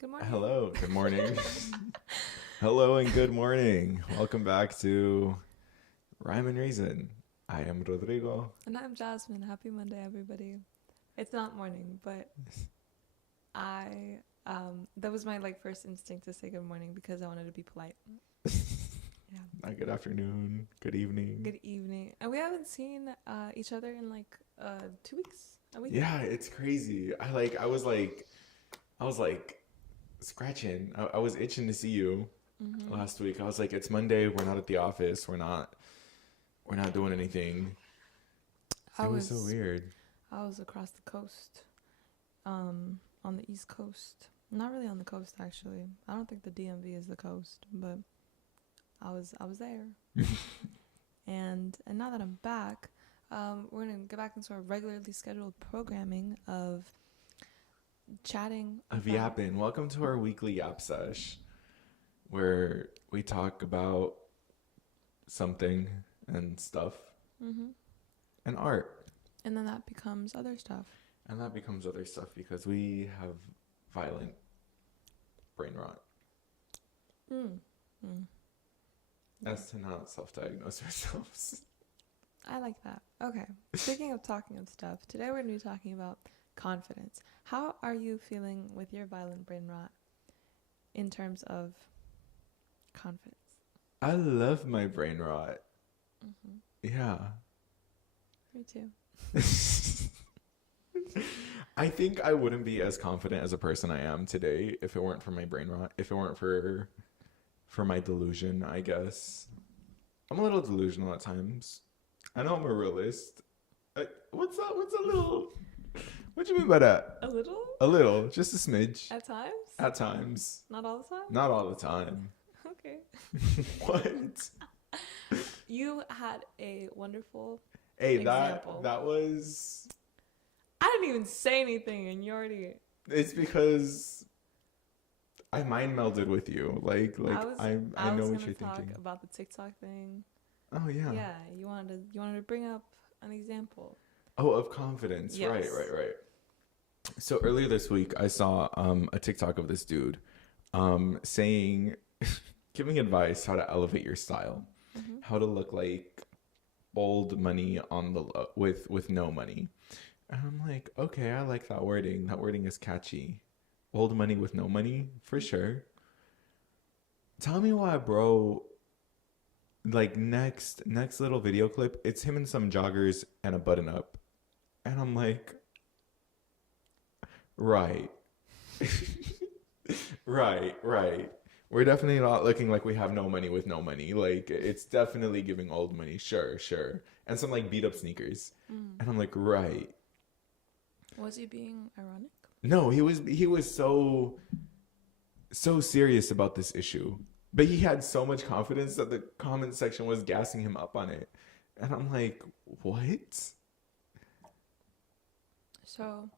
Good morning. Hello, good morning. Hello and good morning. Welcome back to Rhyme and Reason. I am Rodrigo. And I'm Jasmine. Happy Monday, everybody. It's not morning, but I that was my first instinct to say good morning because I wanted to be polite. Yeah. Good afternoon, good evening. Good evening. And we haven't seen each other in 2 weeks. A week. Yeah, it's crazy. I was scratching. I was itching to see you last week. I was like, it's Monday. We're not at the office. We're not doing anything. It was so weird. I was across the coast, on the East Coast. Not really on the coast, actually. I don't think the DMV is the coast, but I was there. and now that I'm back, we're gonna get back into our regularly scheduled programming of chatting. Of yapping. Welcome to our weekly yap sesh, where we talk about something and stuff and art. And then that becomes other stuff. And that becomes other stuff because we have violent brain rot. As to not self-diagnose ourselves. I like that. Okay. Speaking of talking of stuff, today we're going to be talking about confidence. How are you feeling with your violent brain rot in terms of confidence? I love my brain rot. Yeah. Me too. I think I wouldn't be as confident as a person I am today if it weren't for my brain rot. If it weren't for my delusion, I guess. I'm a little delusional at times. I know I'm a realist. What's a little... What do you mean by that? A little? A little. Just a smidge. At times? At times. Not all the time? Not all the time. Okay. What? You had a wonderful example. example. That was... I didn't even say anything and you already... It's because I mind melded with you. I know what you're thinking. Talk about the TikTok thing. Oh yeah. Yeah, you wanted to bring up an example. Oh, of confidence. Yes. Right. So earlier this week, I saw a TikTok of this dude saying, giving advice how to elevate your style, how to look like old money on the with no money. And I'm like, okay, I like that wording. That wording is catchy. Old money with no money, for sure. Tell me why, bro. Next little video clip, it's him in some joggers and a button up. And I'm like, right. right. We're definitely not looking like we have no money with no money. It's definitely giving old money. Sure. And some beat up sneakers. And I'm like, right. Was he being ironic? No, he was so serious about this issue. But he had so much confidence that the comment section was gassing him up on it. And I'm like, what? So,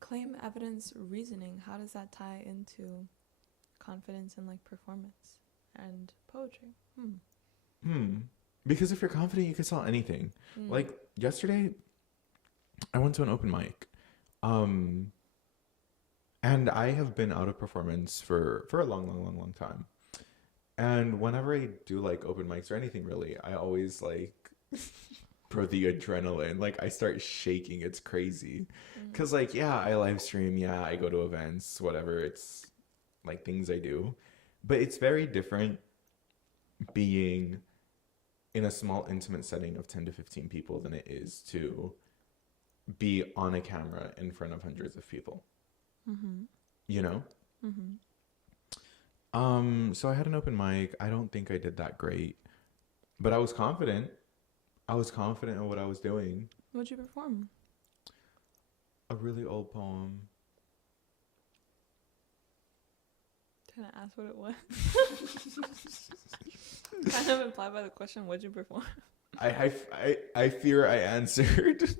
claim, evidence, reasoning, how does that tie into confidence and performance and poetry? Because if you're confident, you can sell anything. Yesterday, I went to an open mic. And I have been out of performance for a long time. And whenever I do open mics or anything really, I always for the adrenaline, I start shaking. It's crazy. Cause I live stream. I go to events, whatever. It's things I do, but it's very different being in a small intimate setting of 10 to 15 people than it is to be on a camera in front of hundreds of people. You know? So I had an open mic. I don't think I did that great, but I was confident. I was confident in what I was doing. What'd you perform? A really old poem. Can I ask what it was? Kind of implied by the question, what'd you perform? I fear I answered.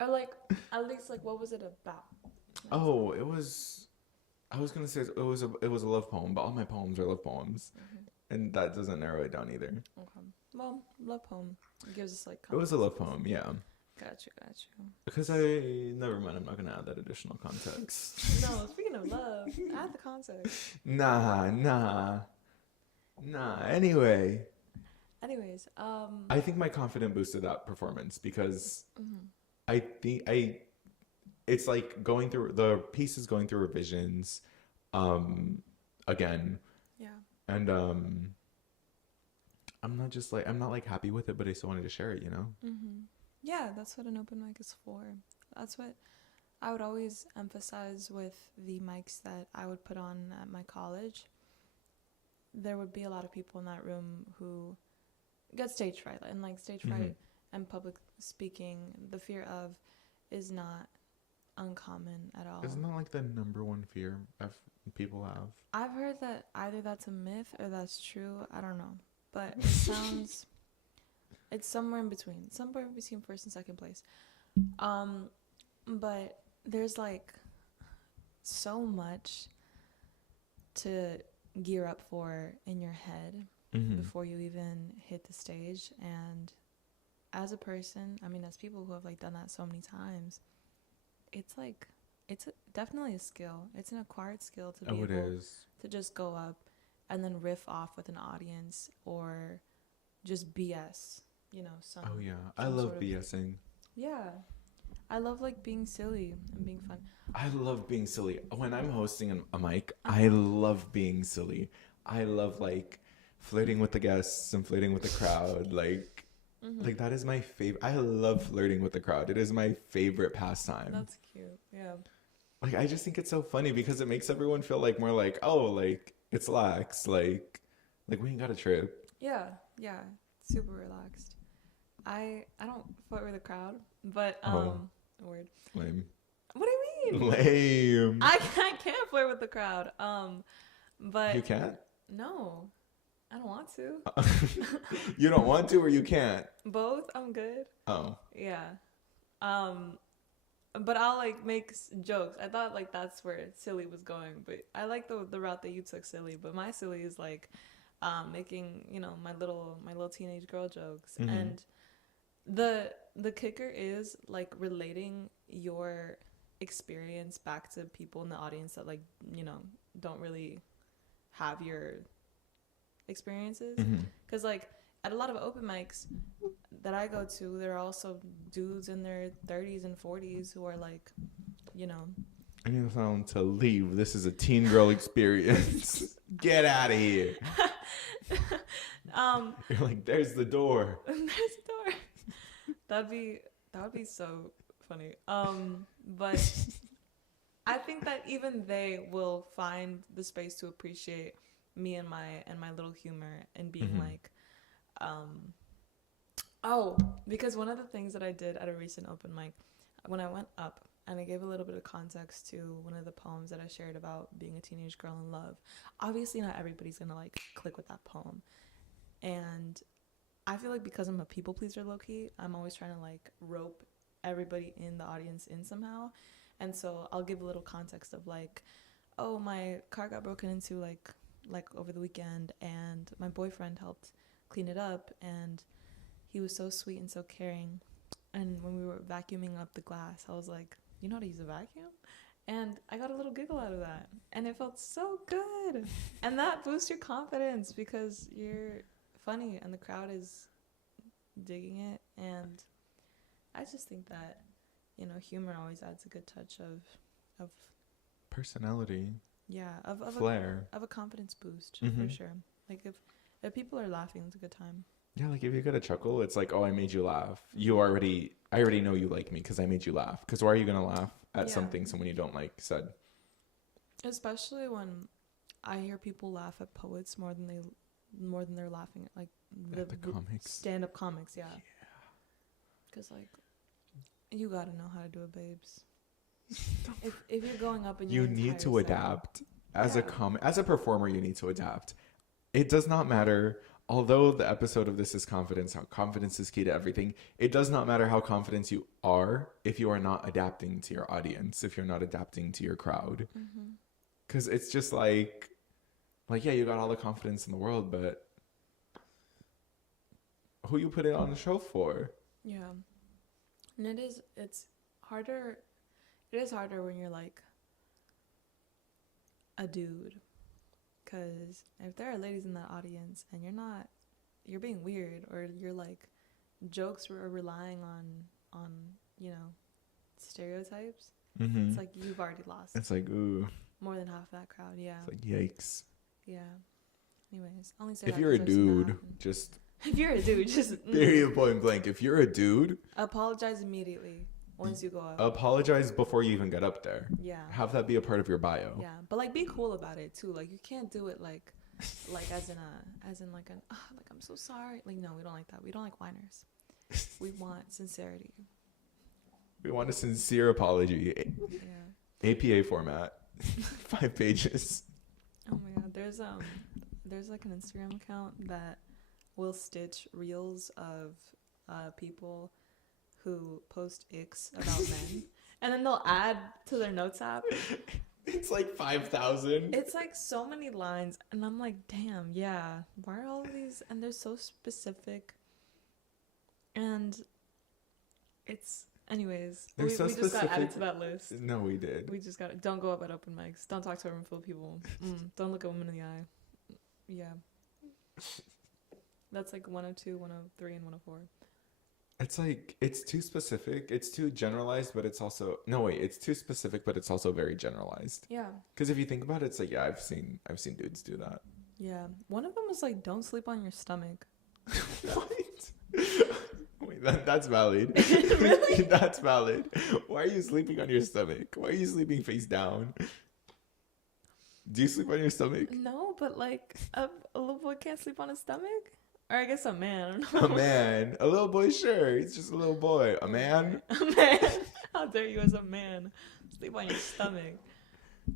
Or at least what was it about? Oh, it was... I was gonna say it was a love poem, but all my poems are love poems, and that doesn't narrow it down either. Okay. Well, love poem gives us It was a love poem, yeah. Got you. Because never mind. I'm not gonna add that additional context. No, speaking of love, add the context. Nah. Anyway, Anyways, I think my confidence boosted that performance because mhm. I think it's like going through the piece is going through revisions, again, Yeah. and I'm not like happy with it, but I still wanted to share it, you know. Mm-hmm. Yeah, that's what an open mic is for. That's what I would always emphasize with the mics that I would put on at my college. There would be a lot of people in that room who get stage fright, and like stage fright and public speaking, the fear of is not uncommon at all. Isn't that like the number one fear people have? I've heard that either that's a myth or that's true. I don't know, but it sounds it's somewhere in between first and second place. But there's like so much to gear up for in your head before you even hit the stage. And as a person, I mean, as people who have like done that so many times, it's like definitely a skill. It's an acquired skill to be able to just go up and then riff off with an audience or just BS, you know. I love BSing. Yeah, I love like being silly and being fun. I love being silly. When I'm hosting a mic, I love being silly. I love like flirting with the guests and flirting with the crowd. Like that is my favorite. I love flirting with the crowd. It is my favorite pastime. That's cute. Yeah. Like I just think it's so funny because it makes everyone feel like more like, oh, like it's lax. Like we ain't got a trip. Yeah. Super relaxed. I don't flirt with the crowd, but word. Lame. What do you mean? Lame. I can't flirt with the crowd. But you can't? No, I don't want to. You don't want to, or you can't? Both. I'm good. Oh. Yeah. But I'll like make jokes. I thought like that's where silly was going, but I like the route that you took, silly. But my silly is like making, you know, my little teenage girl jokes. And the kicker is like relating your experience back to people in the audience that like, you know, don't really have your experiences. Because like at a lot of open mics that I go to, there are also dudes in their 30s and 40s who are like, you know, I need to tell them to leave. This is a teen girl experience. Get out of here. You're like, there's the door. There's the door. That would be so funny. But I think that even they will find the space to appreciate me and my little humor and being like, because one of the things that I did at a recent open mic, when I went up and I gave a little bit of context to one of the poems that I shared about being a teenage girl in love. Obviously not everybody's gonna like click with that poem. And I feel like because I'm a people pleaser low-key, I'm always trying to like rope everybody in the audience in somehow. And so I'll give a little context of like, oh, my car got broken into like over the weekend and my boyfriend helped clean it up and he was so sweet and so caring. And when we were vacuuming up the glass, I was like, you know how to use a vacuum? And I got a little giggle out of that. And it felt so good. And that boosts your confidence because you're funny and the crowd is digging it. And I just think that, you know, humor always adds a good touch of personality. Yeah, of flair. Of a confidence boost, for sure. Like if people are laughing, it's a good time. Yeah, like if you get a chuckle, it's like, oh, I made you laugh. I already know you like me because I made you laugh. Because why are you gonna laugh at something someone you don't like said? Especially when I hear people laugh at poets more than they're laughing at like the comics, stand-up comics. Yeah. Because like, you gotta know how to do it, babes. if you're going up and you need to adapt as a performer, you need to adapt. It does not matter. Although the episode of this is confidence, how confidence is key to everything, it does not matter how confident you are if you are not adapting to your audience, if you're not adapting to your crowd. Because it's just like, yeah, you got all the confidence in the world, but who you put it on the show for? Yeah. And it's harder. It is harder when you're like a dude, because if there are ladies in that audience and you're being weird, or you're like jokes are relying on stereotypes. Mm-hmm. It's like you've already lost. It's like, ooh. More than half that crowd. Yeah. It's like, yikes. Yeah. Anyways, only say if that you're a 'cause I've seen that dude, happen. just if you're a dude, just period, point blank. If you're a dude, apologize immediately once you go up. apologize before you even get up there. Yeah. Have that be a part of your bio. Yeah, but like be cool about it too. Like you can't do it like as in like an like I'm so sorry. Like no, we don't like that. We don't like whiners. We want sincerity. We want a sincere apology. Yeah. APA format, 5 pages. Oh my god, there's like an Instagram account that will stitch reels of people who post icks about men, and then they'll add to their notes app. It's like 5,000. It's like so many lines, and I'm like, damn, yeah. Why are all of these? And they're so specific. And it's, anyways, we just got added to that list. No, we did. We just got, don't go up at open mics. Don't talk to a room full of people. Don't look a woman in the eye. Yeah. That's like 102, 103, and 104. It's like, it's too specific. It's too generalized, but it's also, no, wait, it's too specific, but it's also very generalized. Yeah. Because if you think about it, it's like, yeah, I've seen dudes do that. Yeah. One of them was like, don't sleep on your stomach. What? Wait, that's valid. Really? That's valid. Why are you sleeping on your stomach? Why are you sleeping face down? Do you sleep on your stomach? No, but like a little boy can't sleep on his stomach? Or I guess a man. I don't A know. man. A little boy, sure. He's just a little boy. A man? A man? How dare you as a man sleep on your stomach?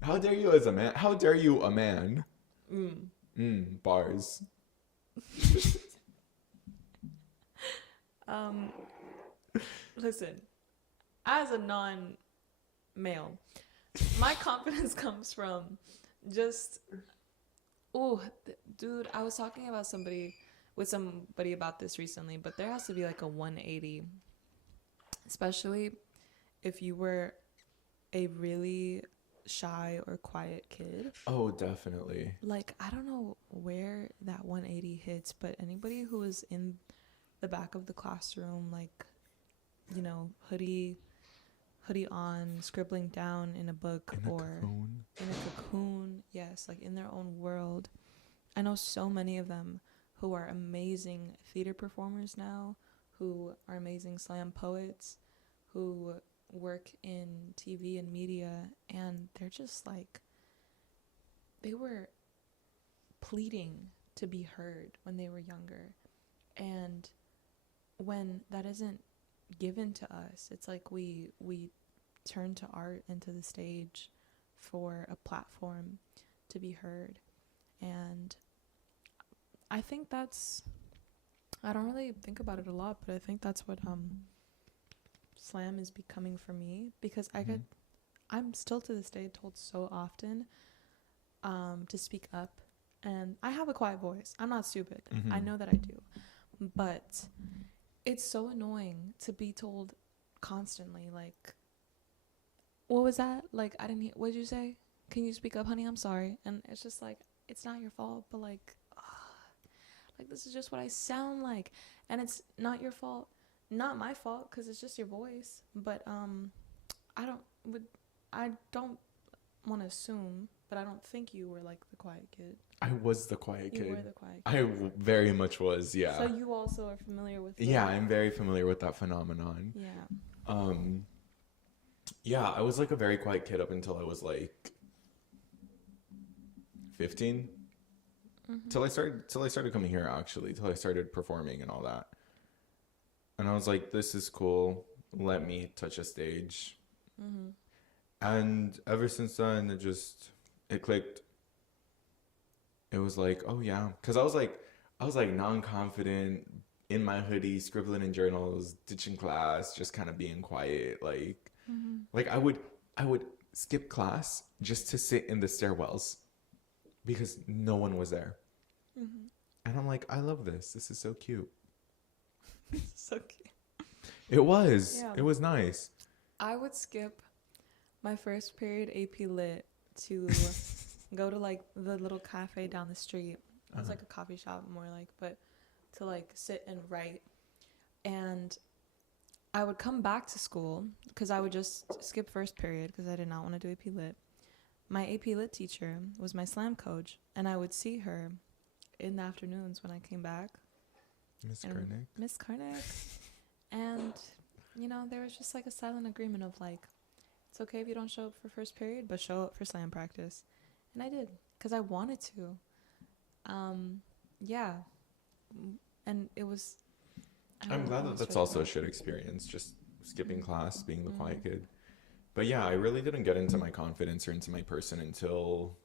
How dare you as a man? How dare you a man? Bars. Listen, as a non-male, my confidence comes from just, dude, I was talking about somebody about this recently, but there has to be like a 180, especially if you were a really shy or quiet kid. Oh, definitely. Like, I don't know where that 180 hits, but anybody who was in the back of the classroom, like, you know, hoodie on, scribbling down in a book, or in a cocoon, yes, like in their own world. I know so many of them who are amazing theater performers now, who are amazing slam poets, who work in TV and media, and they're just like, they were pleading to be heard when they were younger. And when that isn't given to us, it's like we turn to art and to the stage for a platform to be heard. And I think that's, I don't really think about it a lot, but I think that's what slam is becoming for me, because I'm still to this day told so often to speak up, and I have a quiet voice. I'm not stupid. I know that I do, but it's so annoying to be told constantly, like, what was that? Like, I didn't hear, what did you say? Can you speak up, honey? I'm sorry. And it's just like, it's not your fault, but like this is just what I sound like, and it's not your fault, not my fault, because it's just your voice. But I don't want to assume, but I don't think you were like the quiet kid. I was the quiet kid. You were the quiet kid. I very much was, yeah. So you also are familiar with Yeah, I'm very familiar with that phenomenon. Yeah. Yeah, I was like a very quiet kid up until I was like 15. Till I started coming here, actually, till I started performing and all that. And I was like, this is cool. Let me touch a stage. And ever since then, it clicked. It was like, oh yeah. Cause I was like non-confident in my hoodie, scribbling in journals, ditching class, just kind of being quiet. Like I would skip class just to sit in the stairwells because no one was there. And I'm like, I love this. This is so cute. So cute. It was. Yeah. It was nice. I would skip my first period AP Lit to go to like the little cafe down the street. It was like a coffee shop more like, but to like sit and write. And I would come back to school because I would just skip first period because I did not want to do AP Lit. My AP Lit teacher was my slam coach, and I would see her in the afternoons when I came back. Miss Kernick. Miss Kernick. And, you know, there was just like a silent agreement of like, it's okay if you don't show up for first period, but show up for slam practice. And I did because I wanted to. Yeah. And it was. I'm glad that that's also a shit experience, just skipping class, being the quiet kid. But yeah, I really didn't get into my confidence or into my person until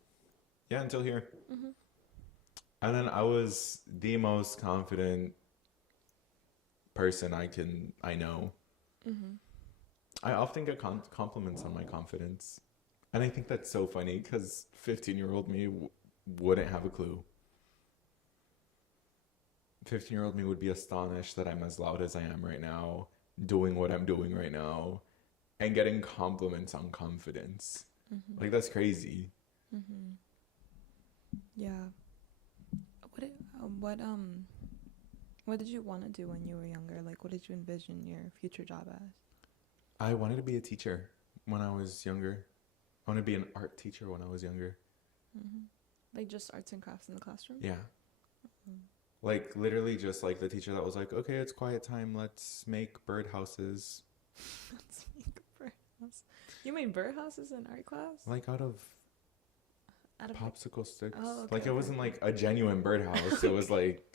here. Mm-hmm. And then I was the most confident person I know. Mm-hmm. I often get compliments on my confidence. And I think that's so funny because 15-year-old me wouldn't have a clue. 15-year-old me would be astonished that I'm as loud as I am right now, doing what I'm doing right now, and getting compliments on confidence. Mm-hmm. Like, that's crazy. Mm-hmm. Yeah. What did you want to do when you were younger? Like, what did you envision your future job as? I wanted to be a teacher when I was younger. I wanted to be an art teacher when I was younger. Mm-hmm. Like just arts and crafts in the classroom? Yeah. Mm-hmm. Like, literally just like the teacher that was like, okay, it's quiet time. Let's make birdhouses. Let's make a birdhouse. You made birdhouses in art class? Like, out of popsicle sticks. Oh, okay, like, it wasn't like a genuine birdhouse. It was like,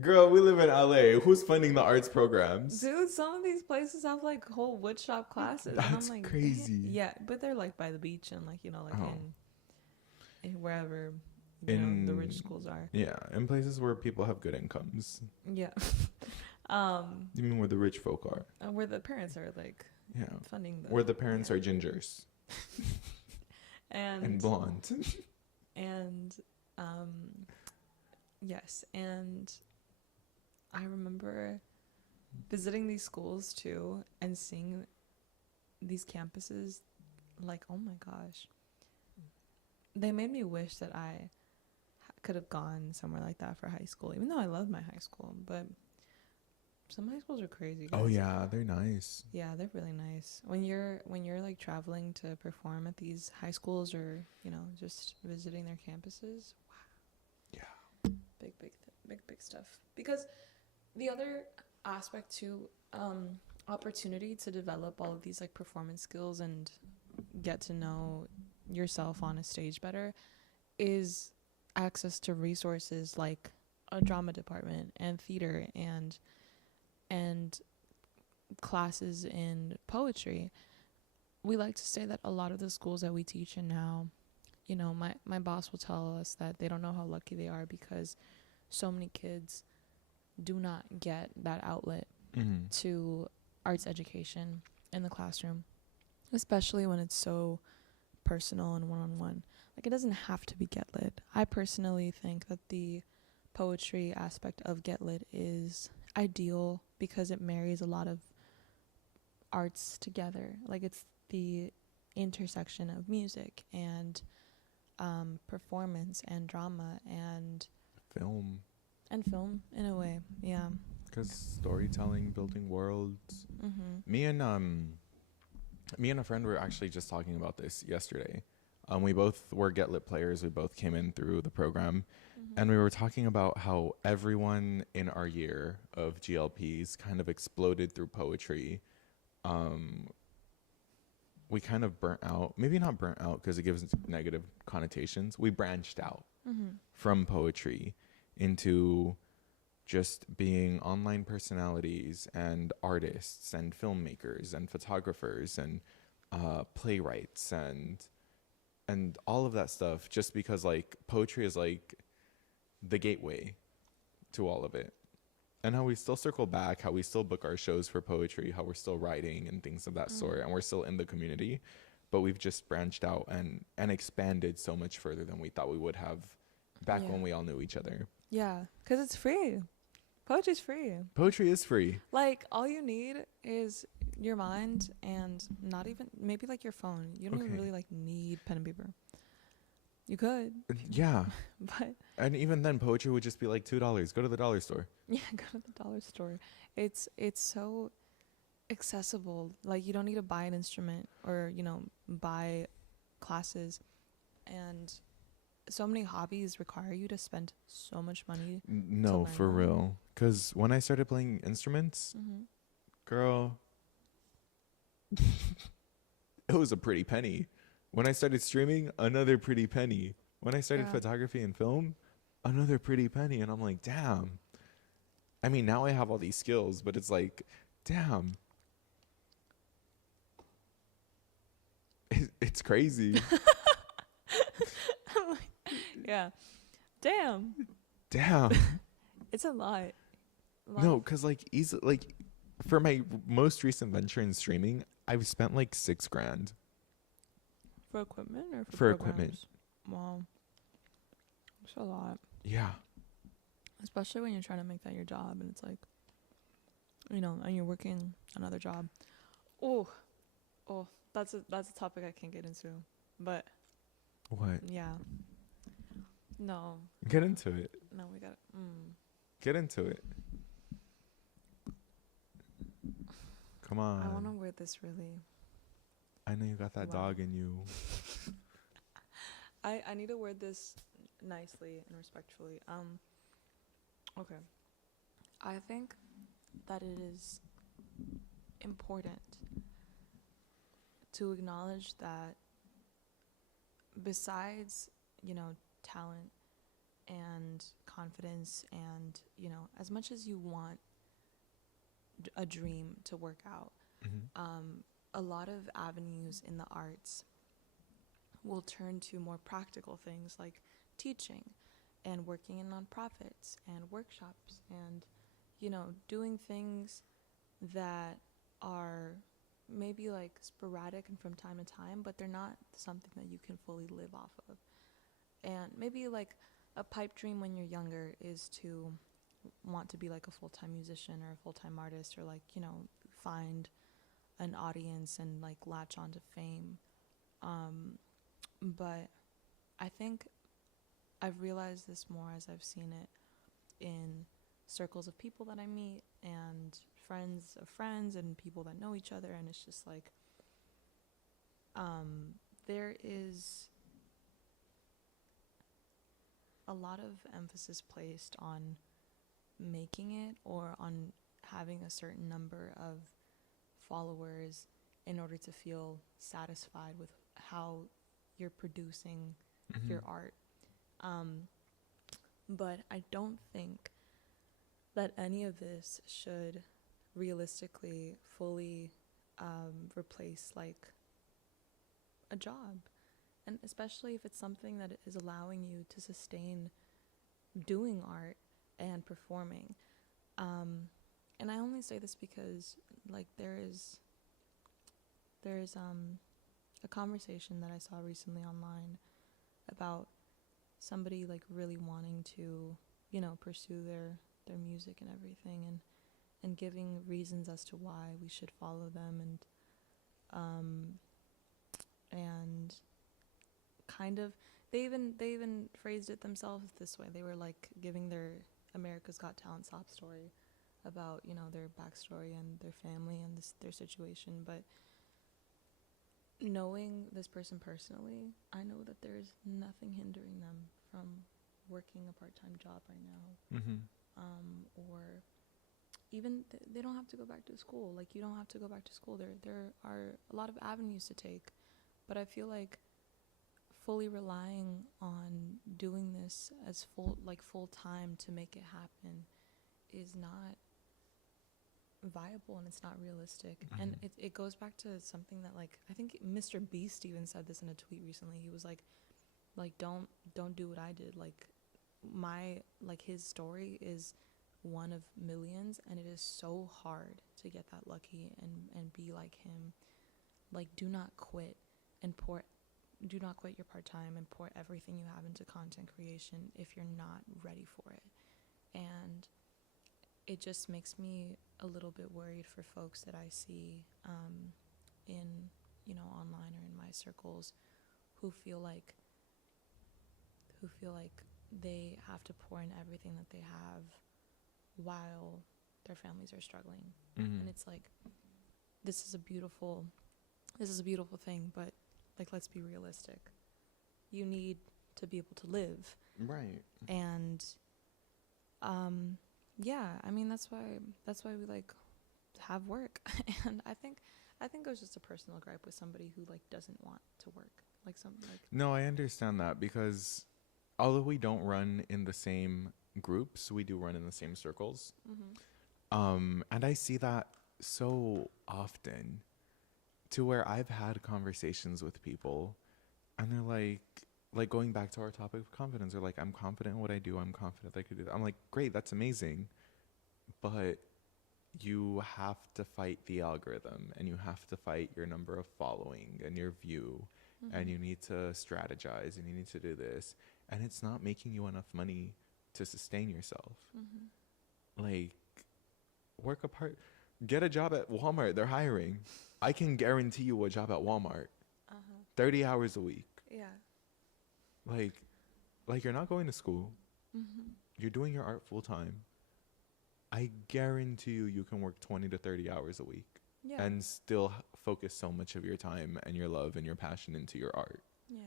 girl, we live in LA. Who's funding the arts programs? Dude, some of these places have like whole wood shop classes. That's and I'm like, crazy. Yeah, but they're like by the beach and like, you know, like in wherever the rich schools are. Yeah, in places where people have good incomes. Yeah. You mean where the rich folk are? Where the parents are like funding where the parents are gingers. and blonde. And yes, and I remember visiting these schools too and seeing these campuses like, oh my gosh, they made me wish that I could have gone somewhere like that for high school, even though I loved my high school. But some high schools are crazy, guys. Oh yeah, they're nice. Yeah, they're really nice. When you're like traveling to perform at these high schools or, you know, just visiting their campuses, wow. Yeah. Big stuff. Because the other aspect to opportunity to develop all of these like performance skills and get to know yourself on a stage better is access to resources like a drama department and theater and classes in poetry. We like to say that a lot of the schools that we teach in now, you know, my boss will tell us that they don't know how lucky they are because so many kids do not get that outlet to arts education in the classroom, especially when it's so personal and one-on-one. Like, it doesn't have to be Get Lit. I personally think that the poetry aspect of Get Lit is ideal because it marries a lot of arts together. Like, it's the intersection of music and performance and drama and film in a way. Yeah, because storytelling, building worlds. Me and a friend were actually just talking about this yesterday. We both were Get Lit players. We both came in through the program. And we were talking about how everyone in our year of GLPs kind of exploded through poetry. We kind of burnt out. Maybe not burnt out because it gives negative connotations. We branched out from poetry into just being online personalities and artists and filmmakers and photographers and playwrights and all of that stuff, just because like poetry is like the gateway to all of it. And how we still circle back, how we still book our shows for poetry, how we're still writing and things of that sort, and we're still in the community, but we've just branched out and expanded so much further than we thought we would have back when we all knew each other. Yeah, because it's free. Poetry's free. Poetry is free. Like, all you need is your mind and not even, maybe like your phone. You don't even Okay. really like need pen and paper. You could, Yeah. but And even then, poetry would just be like $2. Go to the dollar store. yeah, go to the dollar store. It's so accessible. Like, you don't need to buy an instrument or, you know, buy classes. And so many hobbies require you to spend so much money to No, learn for them. real. Because when I started playing instruments, Mm-hmm. girl, it was a pretty penny. When I started streaming, another pretty penny. When I started Yeah. photography and film, another pretty penny. And I'm like, damn. I mean, now I have all these skills, but it's like, damn. It's crazy. Yeah. Damn. Damn. It's a lot. No, because like easy, like for my most recent venture in streaming, I've spent like $6,000 For equipment or for programs? equipment. Wow. It's a lot. Yeah. Especially when you're trying to make that your job and it's like, you know, and you're working another job. Oh, that's a topic I can't get into. But What? yeah. No, Get into it. we got Get into it. Come on. I want to wear this really. I know you got that Wow. dog in you. I need to wear this nicely and respectfully. Okay. I think that it is important to acknowledge that besides, you know, talent and confidence and, you know, as much as you want a dream to work out, a lot of avenues in the arts will turn to more practical things like teaching and working in nonprofits and workshops and, you know, doing things that are maybe like sporadic and from time to time, but they're not something that you can fully live off of. And maybe like a pipe dream when you're younger is to want to be like a full-time musician or a full-time artist, or like, you know, find an audience and like latch onto fame. But I think I've realized this more as I've seen it in circles of people that I meet and friends of friends and people that know each other, and it's just like there is a lot of emphasis placed on making it or on having a certain number of followers in order to feel satisfied with how you're producing your art. But I don't think that any of this should realistically fully replace like a job, and especially if it's something that is allowing you to sustain doing art and performing. And I only say this because like there is a conversation that I saw recently online about somebody like really wanting to, you know, pursue their music and everything, and giving reasons as to why we should follow them, and kind of they even phrased it themselves this way. They were like giving their America's Got Talent sob story about, you know, their backstory and their family and their situation. But knowing this person personally, I know that there's nothing hindering them from working a part-time job right now. Or even they don't have to go back to school. Like, you don't have to go back to school. There are a lot of avenues to take, but I feel like fully relying on doing this as full time to make it happen is not viable, and it's not realistic. And it goes back to something that, like, I think Mr. Beast even said this in a tweet recently. He was like don't do what I did. Like his story is one of millions, and it is so hard to get that lucky and be like him. Like, do not quit your part-time and pour everything you have into content creation if you're not ready for it. And it just makes me a little bit worried for folks that I see in, you know, online or in my circles who feel like they have to pour in everything that they have while their families are struggling. Mm-hmm. And it's like, this is a beautiful thing, but like, let's be realistic. You need to be able to live. Right. And yeah, I mean, that's why we like have work. And I think it was just a personal gripe with somebody who like doesn't want to work. Like something like, No, I understand that, because although we don't run in the same groups, we do run in the same circles. And I see that so often, to where I've had conversations with people and they're like going back to our topic of confidence, they're like, I'm confident in what I do. I'm confident I could do that. I'm like, great, that's amazing. But you have to fight the algorithm, and you have to fight your number of following and your view, and you need to strategize, and you need to do this. And it's not making you enough money to sustain yourself. Like, work a part, get a job at Walmart. They're hiring. I can guarantee you a job at Walmart. 30 hours a week. yeah. Like you're not going to school. You're doing your art full time. I guarantee you can work 20 to 30 hours a week. Yeah. And still focus so much of your time and your love and your passion into your art. Yeah.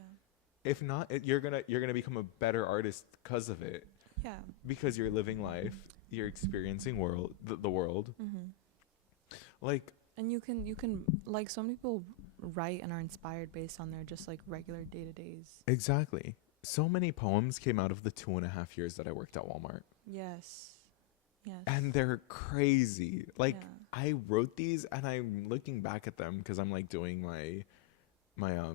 If not, you're gonna become a better artist because of it. Yeah. Because you're living life, you're experiencing the world. Like, and you can like, so many people write and are inspired based on their just like regular day-to-days. exactly. So many poems came out of the 2.5 years that I worked at Walmart. Yes. And they're crazy. Like, yeah. I wrote these and I'm looking back at them because I'm like doing my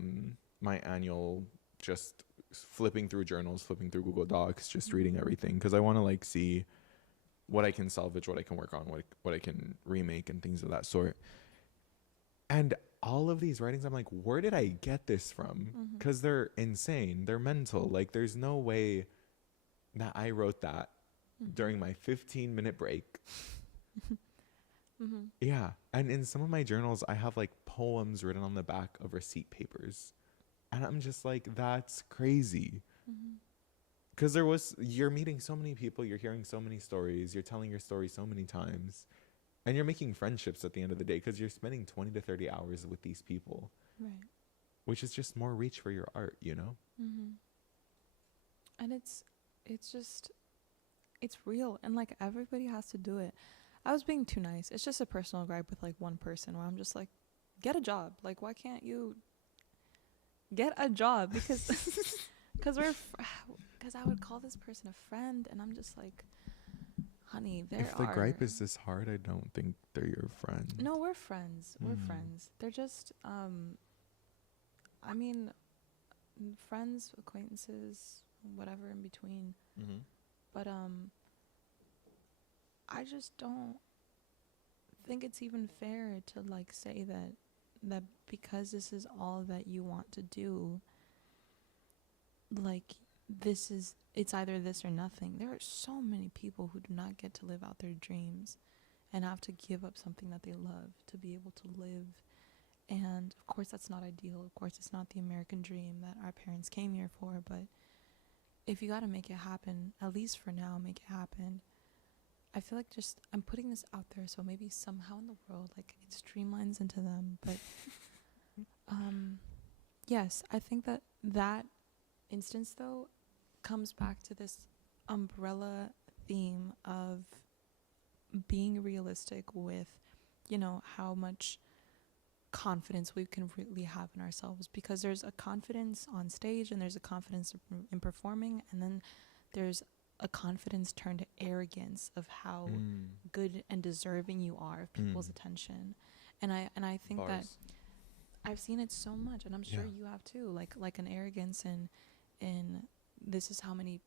annual, just flipping through journals, flipping through Google Docs, just reading everything, because I want to like see what I can salvage, what I can work on, what I can remake and things of that sort. And all of these writings, I'm like, where did I get this from? Because they're insane. They're mental. Like, there's no way that I wrote that during my 15-minute break. Yeah. And in some of my journals, I have like poems written on the back of receipt papers. And I'm just like, that's crazy. Because you're meeting so many people, you're hearing so many stories, you're telling your story so many times, and you're making friendships at the end of the day, because you're spending 20 to 30 hours with these people. Right. Which is just more reach for your art, you know? And it's real, and like, everybody has to do it. I was being too nice. It's just a personal gripe with like one person, where I'm just like, get a job. Like, why can't you get a job? Because because I would call this person a friend, and I'm just like, honey, if the gripe is this hard, I don't think they're your friend. No, we're friends. We're friends. They're just I mean, friends, acquaintances, whatever in between. But I just don't think it's even fair to like say that because this is all that you want to do, like, it's either this or nothing. There are so many people who do not get to live out their dreams and have to give up something that they love to be able to live. And of course that's not ideal. Of course it's not the American dream that our parents came here for, but if you got to make it happen, at least for now, make it happen. I feel like I'm putting this out there, so maybe somehow in the world, like, it streamlines into them. But yes, I think that instance, though, comes back to this umbrella theme of being realistic with, you know, how much confidence we can really have in ourselves, because there's a confidence on stage and there's a confidence in performing, and then there's a confidence turned to arrogance of how good and deserving you are of people's attention. And I think Bars. that I've seen it so much, and I'm sure you have too, like an arrogance in this is how many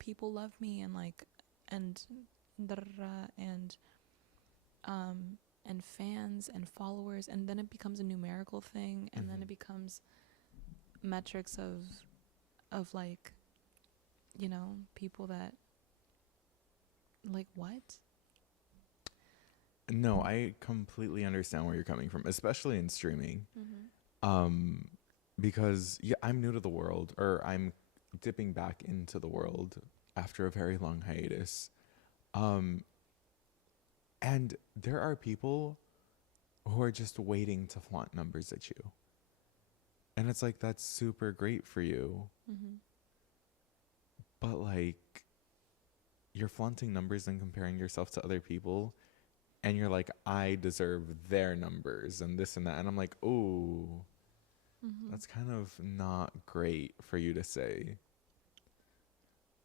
people love me, and like and fans and followers, and then it becomes a numerical thing, and then it becomes metrics of like, you know, people that like, what? No, I completely understand where you're coming from, especially in streaming. Mm-hmm. Um, because yeah, I'm new to the world, or I'm dipping back into the world after a very long hiatus. Um, and there are people who are just waiting to flaunt numbers at you. And it's like, that's super great for you. Mm-hmm. But like, you're flaunting numbers and comparing yourself to other people. And you're like, I deserve their numbers and this and that. And I'm like, ooh, Mm-hmm. that's kind of not great for you to say.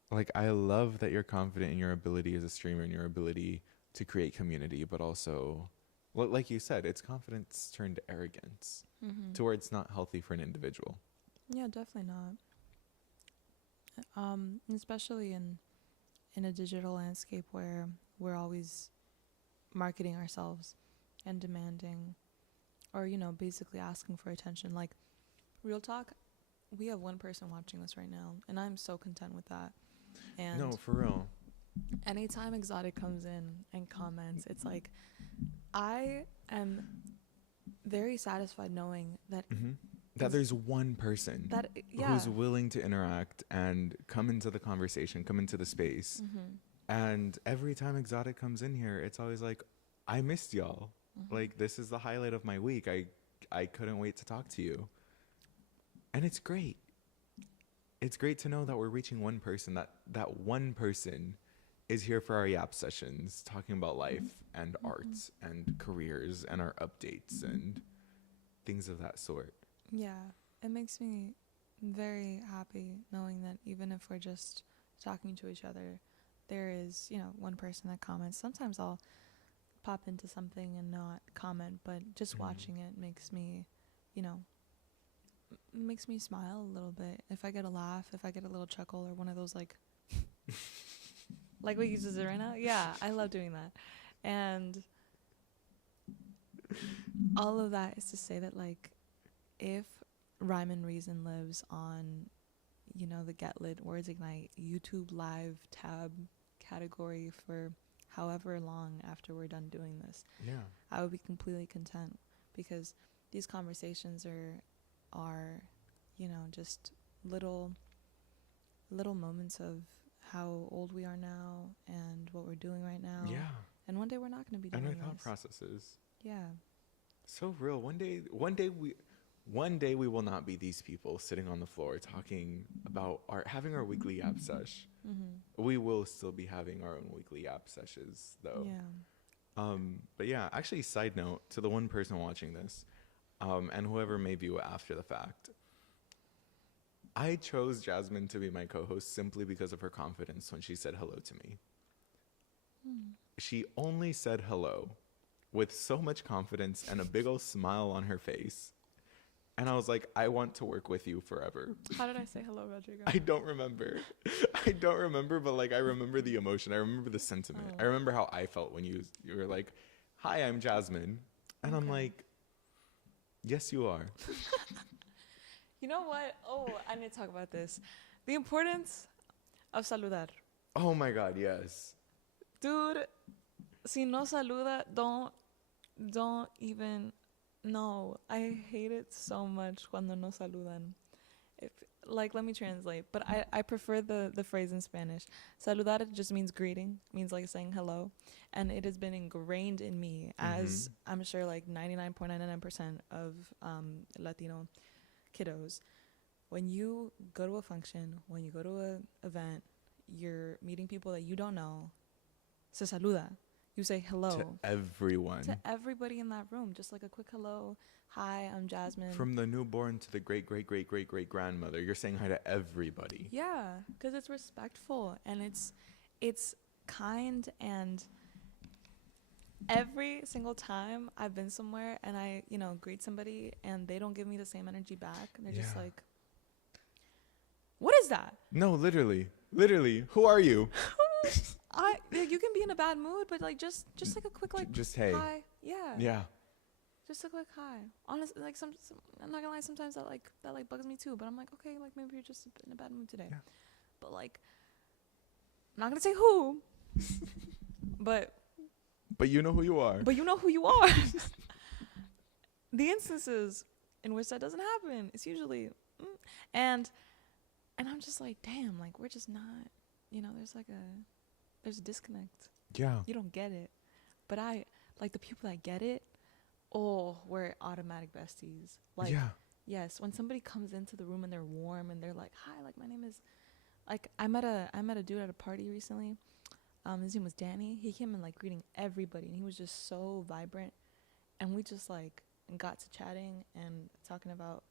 Like, I love that you're confident in your ability as a streamer and your ability to create community, but also, like you said, it's confidence turned to arrogance Mm-hmm. to where it's not healthy for an individual. Yeah, definitely not. Especially in a digital landscape where we're always marketing ourselves and demanding, or basically asking for attention. Like, real talk, we have one person watching this right now, and I'm so content with that. And No, for real. anytime Exotic comes in and comments, it's like I am very satisfied knowing that That there's one person who's willing to interact and come into the conversation, come into the space. Mm-hmm. And every time Exotic comes in here, it's always like, I missed y'all. Mm-hmm. Like, this is the highlight of my week. I couldn't wait to talk to you. And it's great. It's great to know that we're reaching one person, that one person is here for our Yap sessions, talking about life and art and careers and our updates and things of that sort. Yeah, it makes me very happy knowing that even if we're just talking to each other, there is, one person that comments. Sometimes I'll pop into something and not comment, but just watching it makes me, makes me smile a little bit. If I get a laugh, if I get a little chuckle, or one of those like like what you just did right now. Yeah, I love doing that. And all of that is to say that, like, if Rhyme and Reason lives on, the Get Lit Words Ignite YouTube live tab category for however long after we're done doing this, Yeah, I would be completely content, because these conversations are just little moments of how old we are now and what we're doing right now. yeah. And one day we're not going to be doing And our this. thought processes. Yeah. So real. One day we will not be these people sitting on the floor talking about having our weekly Yap sesh. Mm-hmm. We will still be having our own weekly Yap sessions though. Yeah. But yeah, actually, side note to the one person watching this, and whoever may view it after the fact, I chose Jasmine to be my co-host simply because of her confidence when she said hello to me. She only said hello with so much confidence and a big old smile on her face. And I was like, I want to work with you forever. How did I say hello, Rodrigo? I don't remember. But like, I remember the emotion. I remember the sentiment. I remember how I felt when you were like, hi, I'm Jasmine. And I'm like, yes, you are. You know what? Oh, I need to talk about this. The importance of saludar. Oh my God, yes. Dude, si no saluda, don't even. No, I hate it so much cuando no saludan. Let me translate, but I prefer the phrase in Spanish. Saludar just means greeting, means like saying hello, and it has been ingrained in me, as I'm sure like 99.99% of Latino kiddos. When you go to a function, when you go to an event, you're meeting people that you don't know, se saluda. You say hello. To everyone. To everybody in that room. Just like a quick hello. Hi, I'm Jasmine. From the newborn to the great-great-great-great-great-grandmother, you're saying hi to everybody. Yeah, because it's respectful and it's kind, and every single time I've been somewhere and I, greet somebody and they don't give me the same energy back, and they're just like, what is that? No, literally, who are you? You can be in a bad mood, but like just like a quick just hey. Hi. Yeah. Yeah. Just a quick hi. Honestly, like some I'm not gonna lie, sometimes that bugs me too, but I'm like, okay, like maybe you're just in a bad mood today. Yeah. But like, I'm not gonna say who. but But you know who you are. But you know who you are. The instances in which that doesn't happen, it's usually, and I'm just like, damn, like we're just not, there's a disconnect. Yeah. You don't get it, but I like the people that get it. Oh, we're automatic besties. Like, yeah. yes, when somebody comes into the room and they're warm and they're like, hi, like my name is, like I met a dude at a party recently. His name was Danny. He came in like greeting everybody, and he was just so vibrant. And we just like got to chatting and talking about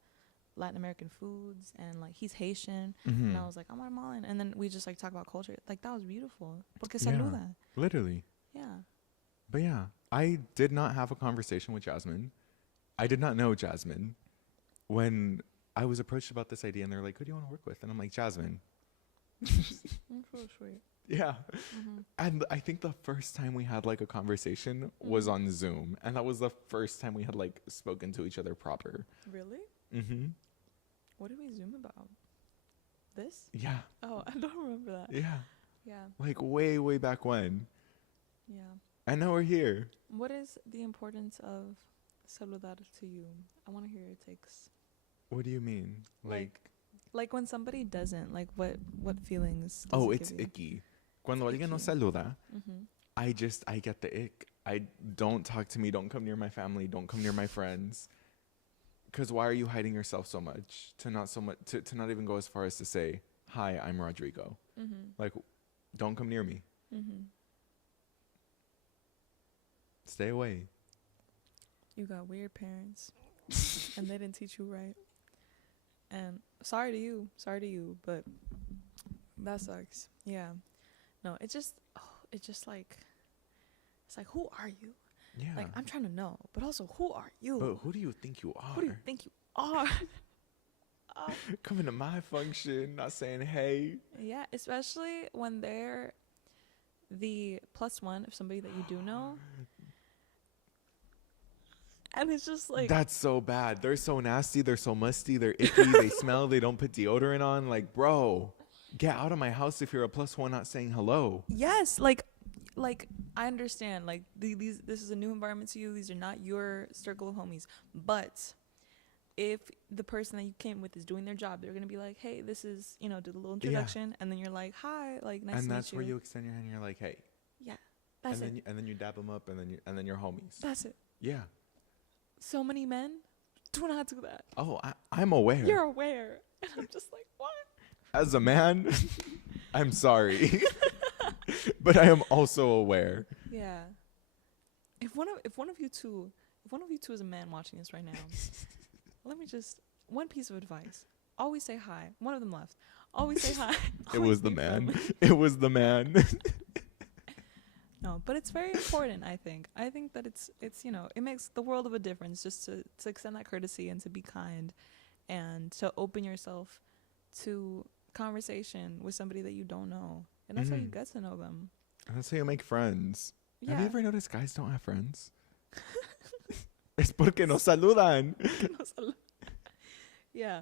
Latin American foods, and like he's Haitian, and I was like, I'm Guatemalan, and then we just like talk about culture. Like that was beautiful. Porque saluda. Literally. Yeah. But yeah, I did not have a conversation with Jasmine. I did not know Jasmine when I was approached about this idea, and they're like, who do you want to work with? And I'm like, Jasmine. That's so sweet. Yeah. And I think the first time we had like a conversation was on Zoom, and that was the first time we had like spoken to each other proper. Really? What did we Zoom about? This? Yeah. Oh, I don't remember that. Yeah. Yeah. Like way back when. Yeah. And now we're here. What is the importance of saludar to you? I want to hear your takes. What do you mean? Like when somebody doesn't, like what feelings does oh, it it's give you? icky. Cuando alguien no saluda, I get the ick. I don't talk to me. Don't come near my family. Don't come near my friends. Because why are you hiding yourself so much? To not even go as far as to say, hi, I'm Rodrigo. Like, don't come near me. Stay away. You got weird parents, and they didn't teach you right. And sorry to you, but that sucks. Yeah. No, it's like, who are you? Yeah. Like, I'm trying to know, but also, who are you? But who do you think you are? Who do you think you are? Coming to my function, not saying hey. Yeah, especially when they're the +1 of somebody that you do know. And it's just like... That's so bad. They're so nasty. They're so musty. They're icky. They smell. They don't put deodorant on. Like, bro, get out of my house if you're a +1 not saying hello. Yes, like I understand. Like, this is a new environment to you. These are not your circle of homies. But if the person that you came with is doing their job, they're going to be like, hey, this is, do the little introduction. Yeah. And then you're like, hi, like, nice to meet you. And that's where you extend your hand and you're like, hey. Yeah, that's it. And then you dab them up, and then you're homies. That's it. Yeah. So many men do not do that. Oh, I'm aware. You're aware. And I'm just like, what? As a man, I'm sorry. But I am also aware. Yeah. If one of you two is a man watching this right now, let me just, one piece of advice. Always say hi. One of them left. Always say hi. It was the man. It was the man. No, but it's very important, I think. I think that it's it makes the world of a difference just to extend that courtesy and to be kind and to open yourself to conversation with somebody that you don't know. And that's how you get to know them. And that's how you make friends. Yeah. Have you ever noticed guys don't have friends? Es porque no saludan. Yeah.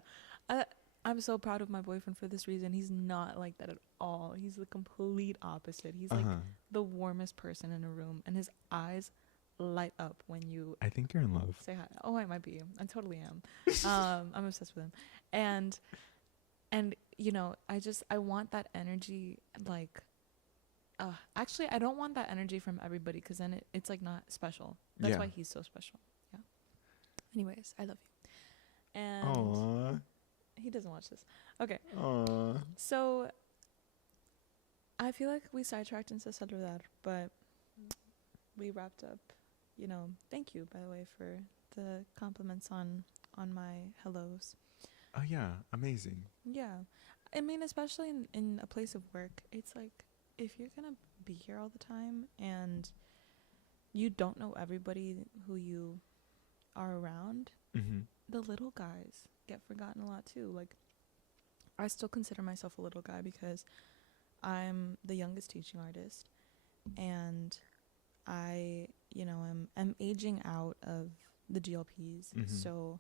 I'm so proud of my boyfriend for this reason. He's not like that at all. He's the complete opposite. He's like the warmest person in a room, and his eyes light up when you... I think you're in love. Say hi. Oh, I might be. I totally am. I'm obsessed with him. And I want that energy, like... actually, I don't want that energy from everybody, because then it's like not special. That's why he's so special. Yeah. Anyways, I love you. And... Aww. He doesn't watch this. Okay. Aww. So, I feel like we sidetracked into saludar, but we wrapped up. Thank you, by the way, for the compliments on my hellos. Oh, yeah. Amazing. Yeah. I mean, especially in a place of work, it's like, if you're going to be here all the time and you don't know everybody who you are around, the little guys get forgotten a lot too. Like, I still consider myself a little guy because I'm the youngest teaching artist, and I am aging out of the GLPs. So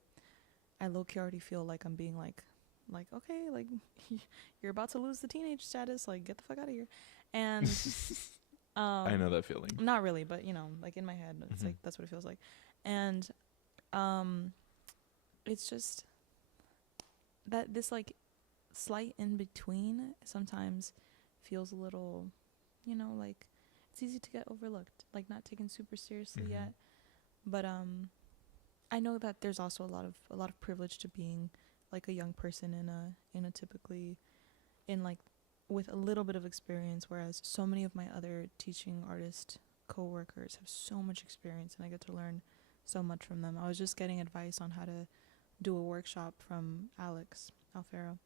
I low-key already feel like I'm being like okay, like you're about to lose the teenage status, like get the fuck out of here. And I know that feeling. Not really, but you know, like in my head, it's like that's what it feels like. And it's just that this like slight in between sometimes feels a little, you know, like it's easy to get overlooked, like not taken super seriously yet. But I know that there's also a lot of privilege to being like a young person in a typically in like with a little bit of experience, whereas so many of my other teaching artist co-workers have so much experience and I get to learn so much from them. I was just getting advice on how to do a workshop from Alex Alfaro.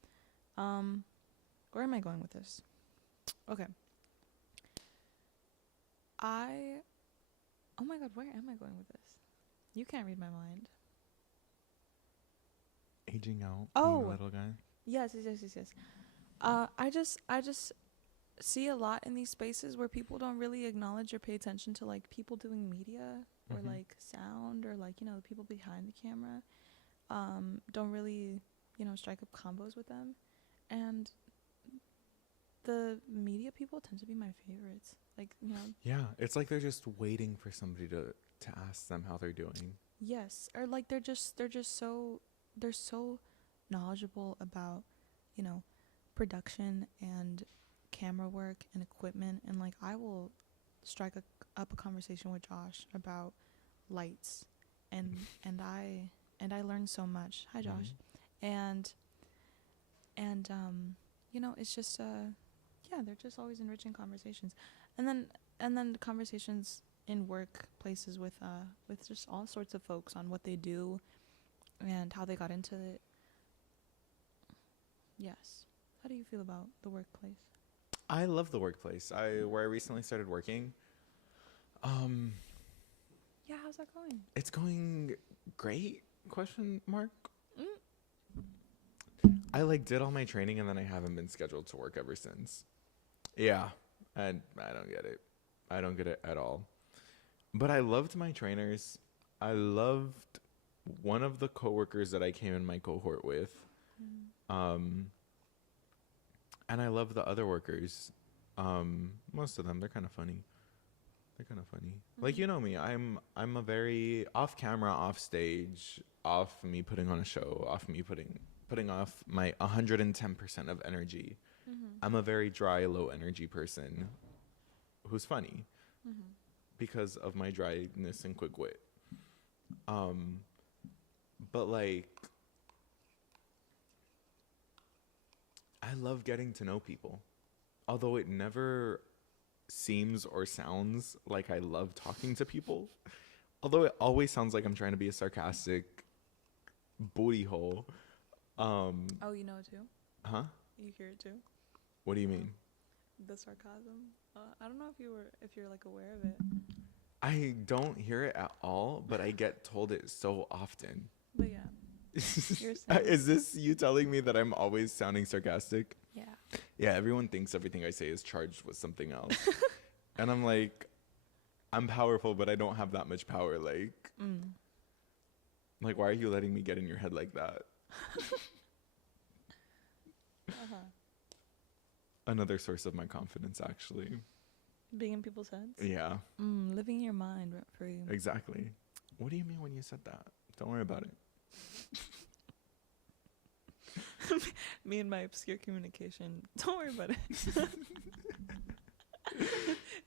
Where am I going with this? Okay. Oh my god, where am I going with this? You can't read my mind. Aging out, Oh, being a little guy. Yes. I just see a lot in these spaces where people don't really acknowledge or pay attention to like people doing media or like sound or like, you know, the people behind the camera. Don't really, you know, strike up combos with them. And the media people tend to be my favorites. Like, you know. Yeah, it's like they're just waiting for somebody to ask them how they're doing. Yes, or like they're so knowledgeable about, you know, production and camera work and equipment, and like I will strike up a conversation with Josh about lights and I learned so much. Hi Josh. And you know, it's just yeah, they're just always enriching conversations. And then conversations in workplaces with just all sorts of folks on what they do and how they got into it. Yes. How do you feel about the workplace? I love the workplace. Where I recently started working. Yeah, how's that going? It's going great? Question mark. I like did all my training and then I haven't been scheduled to work ever since. Yeah, and I don't get it. I don't get it at all. But I loved my trainers. I loved one of the coworkers that I came in my cohort with. And I love the other workers. Most of them, they're kind of funny. Like, you know me, I'm a very off camera, off stage, off me putting on a show, off me putting off my 110% of energy. I'm a very dry, low energy person who's funny because of my dryness and quick wit. But like, I love getting to know people, although it never seems or sounds like I love talking to people. Although it always sounds like I'm trying to be a sarcastic booty hole. Oh, you know it too? Huh? You hear it too? What do you mean? The sarcasm? I don't know if you're like aware of it. I don't hear it at all, but I get told it so often. But yeah. You're saying. Is this you telling me that I'm always sounding sarcastic? Yeah. Yeah, everyone thinks everything I say is charged with something else. And I'm like, I'm powerful, but I don't have that much power. Like, why are you letting me get in your head like that? Another source of my confidence, actually. Being in people's heads? Yeah. Living in your mind rent free. Exactly. What do you mean when you said that? Don't worry about it. Me and my obscure communication. Don't worry about it.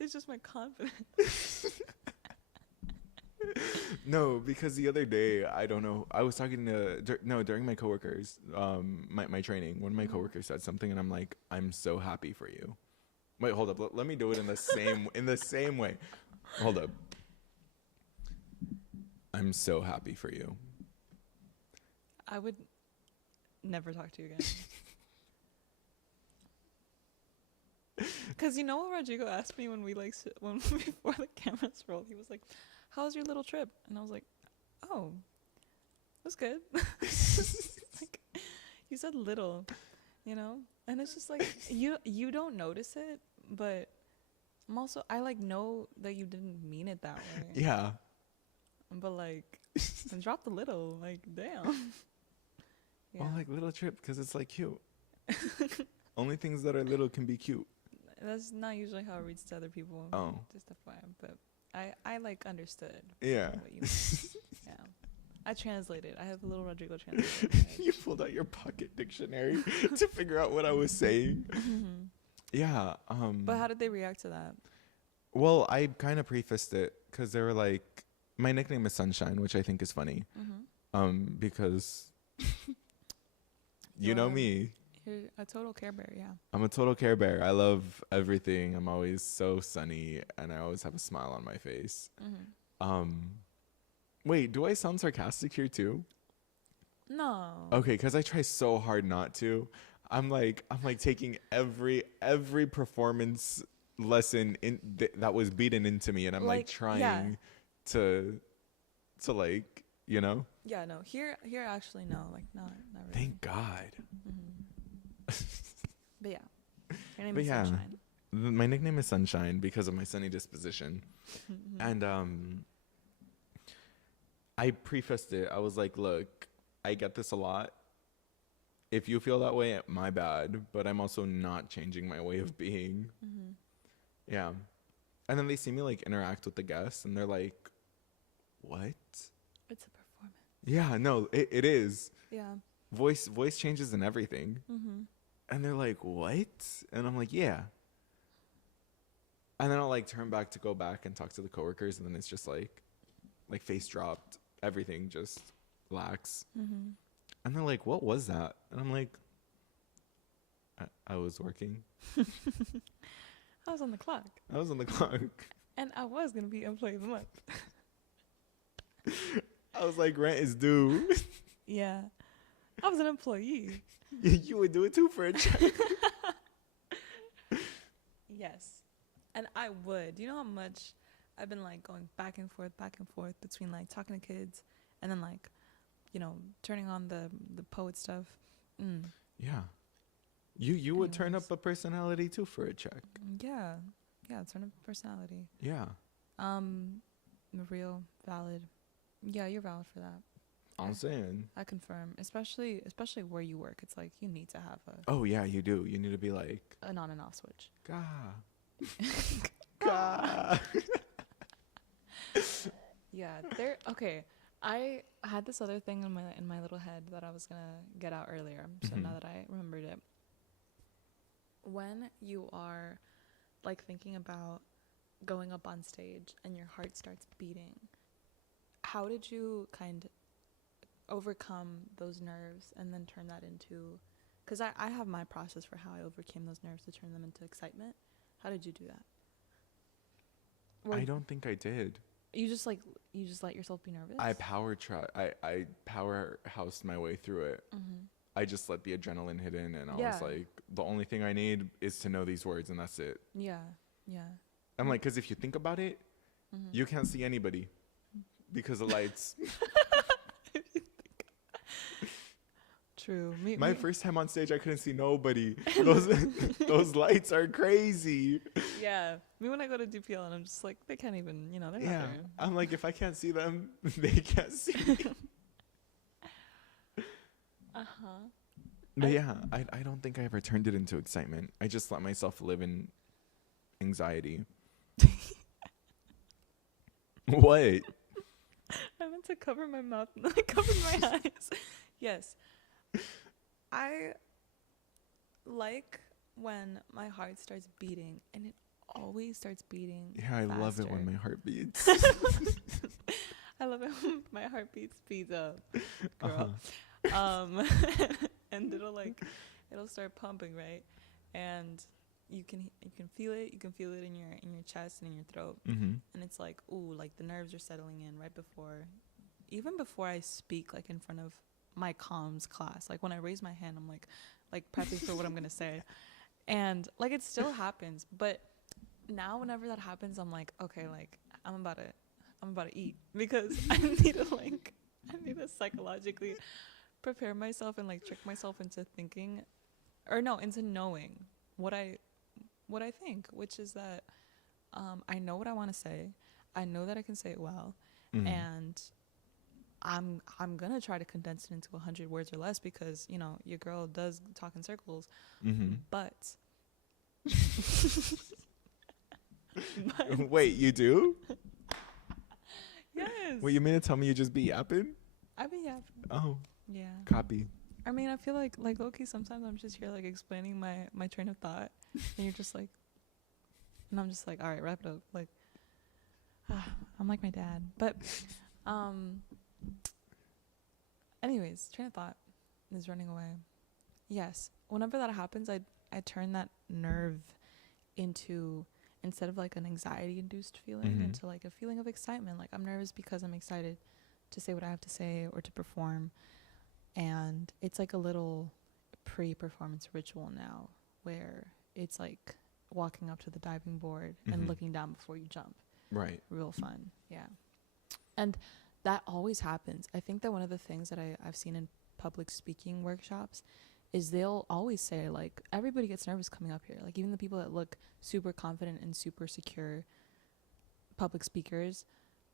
It's just my confidence. No, because the other day, I don't know, I was talking to, during my coworkers, my training, one of my coworkers said something and I'm like, I'm so happy for you. Wait, hold up. Let me do it in the same way. Hold up. I'm so happy for you. I would never talk to you again. Because you know what Rodrigo asked me when before the cameras rolled? He was like, how was your little trip? And I was like, oh, it was good. Like, you said little, you know? And it's just like, you don't notice it, but I like know that you didn't mean it that way. Yeah. But like, drop the little, like, damn. Yeah. Well, like little trip, because it's like cute. Only things that are little can be cute. That's not usually how it reads to other people. Oh. Just FYI. But I like understood. Yeah. What you meant. Yeah. I translated. I have a little Rodrigo translator. You pulled out your pocket dictionary to figure out what I was saying. Yeah. But how did they react to that? Well, I kind of prefaced it because they were like, my nickname is Sunshine, which I think is funny. Because you know me. You're a total Care Bear, yeah. I'm a total Care Bear. I love everything. I'm always so sunny, and I always have a smile on my face. Wait, do I sound sarcastic here too? No. Okay, because I try so hard not to. I'm like taking every performance lesson that was beaten into me, and I'm like trying to like, you know. Yeah, no. Here actually no, like not really. Thank God. But yeah, your name is Sunshine. My nickname is Sunshine because of my sunny disposition. And I prefaced it. I was like, look, I get this a lot. If you feel that way, my bad. But I'm also not changing my way of being. Yeah. And then they see me like interact with the guests, and they're like, what? It's a performance. Yeah, no, it is. Yeah. Voice changes and everything. And they're like, what? And I'm like, yeah. And then I'll like turn back to go back and talk to the coworkers, and then it's just like face dropped, everything just lax. And they're like, what was that? And I'm like, I was working. I was on the clock. And I was going to be Employee of the Month. I was like, rent is due. Yeah. I was an employee. You would do it too for a check. Yes. And I would. You know how much I've been like going back and forth between like talking to kids and then like, you know, turning on the poet stuff. Yeah. You would turn up a personality too for a check. Yeah. Yeah, turn up a personality. Yeah. Real, valid. Yeah, you're valid for that. I'm saying. I confirm. Especially where you work. It's like you need to have a... Oh, yeah, you do. You need to be like... an on and off switch. Gah. Yeah, okay. I had this other thing in my little head that I was gonna get out earlier. So now that I remembered it, when you are like thinking about going up on stage and your heart starts beating, how did you kind of overcome those nerves and then turn that into... Because I have my process for how I overcame those nerves to turn them into excitement. How did you do that? I don't think I did. You just let yourself be nervous? I powerhoused my way through it. I just let the adrenaline hit in, and I was like, the only thing I need is to know these words, and that's it. Yeah. I'm like, because if you think about it, you can't see anybody because of lights. True. My first time on stage, I couldn't see nobody. Those lights are crazy. Yeah. Me when I go to DPL and I'm just like, they can't even, they're not there. I'm like, if I can't see them, they can't see me. But yeah, I don't think I ever turned it into excitement. I just let myself live in anxiety. What? I meant to cover my mouth and then I covered my eyes. Yes. I like when my heart starts beating, and it always starts beating Yeah, I faster. love it when my heart beats. I love it when my heartbeat speeds up, girl. And it'll start pumping, right? And you can feel it. You can feel it in your chest and in your throat. And it's like, ooh, like the nerves are settling in even before I speak, like in front of my comms class. Like when I raise my hand, I'm like prepping for what I'm gonna say, and like it still happens. But now whenever that happens, I'm like, okay, like I'm about to eat, because I need to psychologically prepare myself and like trick myself into into knowing what I think, which is that I know what I want to say. I know that I can say it well, and I'm gonna try to condense it into 100 words or less, because your girl does talk in circles. But But Wait, you do? yes. Wait, you mean to tell me you just be yapping? I mean, yeah. Oh, Yeah. copy. I mean, I feel like low-key sometimes I'm just here like explaining my train of thought, and you're just like, and I'm just like, all right, wrap it up. Like, I'm like my dad. But, anyways, train of thought is running away. Yes, whenever that happens, I turn that nerve into, instead of like an anxiety-induced feeling, into like a feeling of excitement. Like, I'm nervous because I'm excited to say what I have to say or to perform. And it's like a little pre-performance ritual now where it's like walking up to the diving board and looking down before you jump. Right. Real fun. Yeah. And that always happens. I think that one of the things that I've seen in public speaking workshops is they'll always say, like, everybody gets nervous coming up here. Like, even the people that look super confident and super secure public speakers,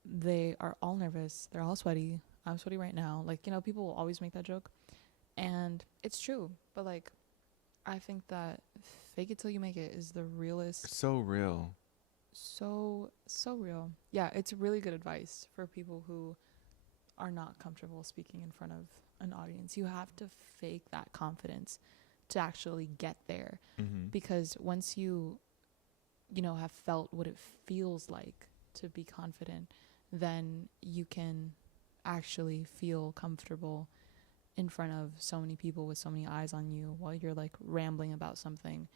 they are all nervous. They're all sweaty. I'm sweaty right now. Like, you know, people will always make that joke. And it's true. But, like, I think that fake it till you make it is the realest. So real. So real. Yeah, it's really good advice for people who are not comfortable speaking in front of an audience. You have to fake that confidence to actually get there. Because once you know, have felt what it feels like to be confident, then you can actually feel comfortable in front of so many people with so many eyes on you while you're like rambling about something.